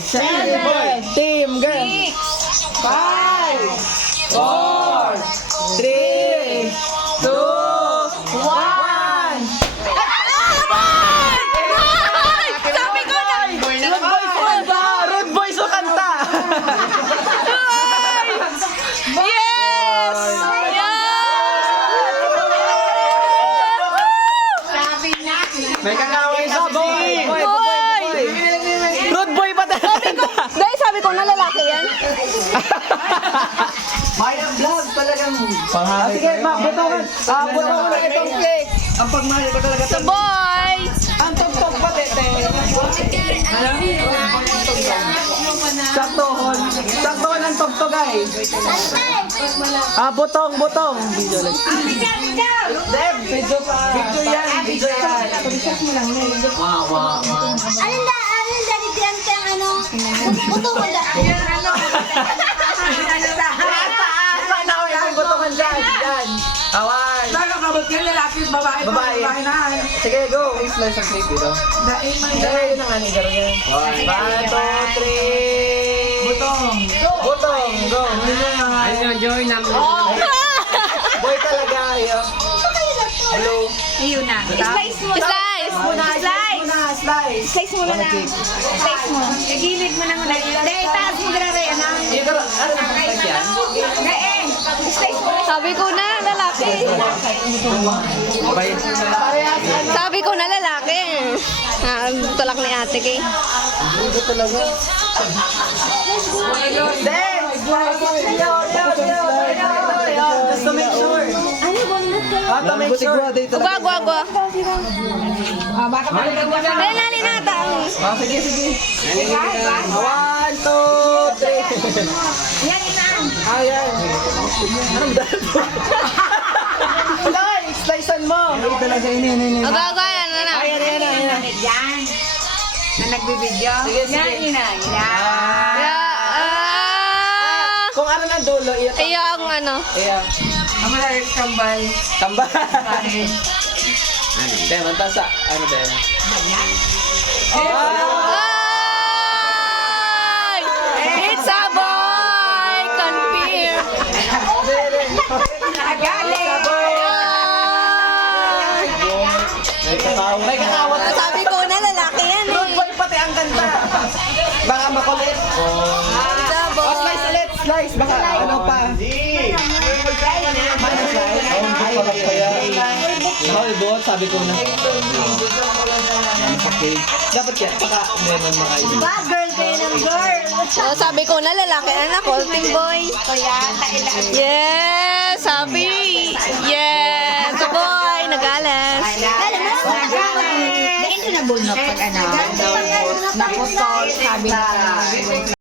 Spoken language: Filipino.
7, team girl. 5, 4, 3, 2, 1. Sabi ko na! Rude boys o kanta. Yes! May kakaway sa boy. Rude boy pa talaga. Dahil sabi ko na lalaki yan. Mayang vlog talagang Sige, butongan. Butongan na itong cake. ang pagmahal ko talaga So boy! Ang tugtog pa, tete. Saktohon. Saktohon ang tugtog, ay. Butong. Video lang. Deb, video pa. Video yan. Wow. Alin dari piante ang ano? Buto ko da. Sana ako yung butongan dyan. Awan. nakakabot kayo lalaki at babae. Babae. Na. Sige, go. Slice ang cake dito. Daing man Dahil yun ang aning garo yan. 1, 2, 3. Butong. Butong, go. Oh! Boy talaga, ayo. Hello. Slice mo. Slice! Slice. Slice mo na lang. Slice mo. Gilid mo na muna. Dahil itaas mo grabe. Ano? Ano ang slice yan? Slice mo. Sabi ko na lalaki. Sabi ko na lalaki. Tulak ni ate kay. Ito talaga. Then, just to make sure. To make sure. Gwa. Dahil nali nata. Sige. 1, 2, 3. Yan inaan. Ayan. Anong dahil po? Slicean mo. Ito talaga ini. Gwa. Yan na. Ayan. Yan. Na nagbibideo. Sige. Kung ano ng dulo, iya. Iya ang ano. Iya. Ang malaki kambal. Tambal. Then, mantasa. Ano din? Ay! It's a boy! Confirm! May kakawat. Sabi ko na lalaki yan Rude eh. boy pati ang kanta. Baka makulit. It's a boy. Slice ulit. Slice. Baka ano pa. Nakauibot, sabi ko na. Dapat yan, baka meron makaibot. Ba, girl kayo ng girl. Oh, sabi ko na lalaki anak ko, ting boy. Yes, sabi. Yes, the boy, nagalas. Dali mo, nagkakamit. Dahil ito na bulnok pag ano. Naputol, sabi na.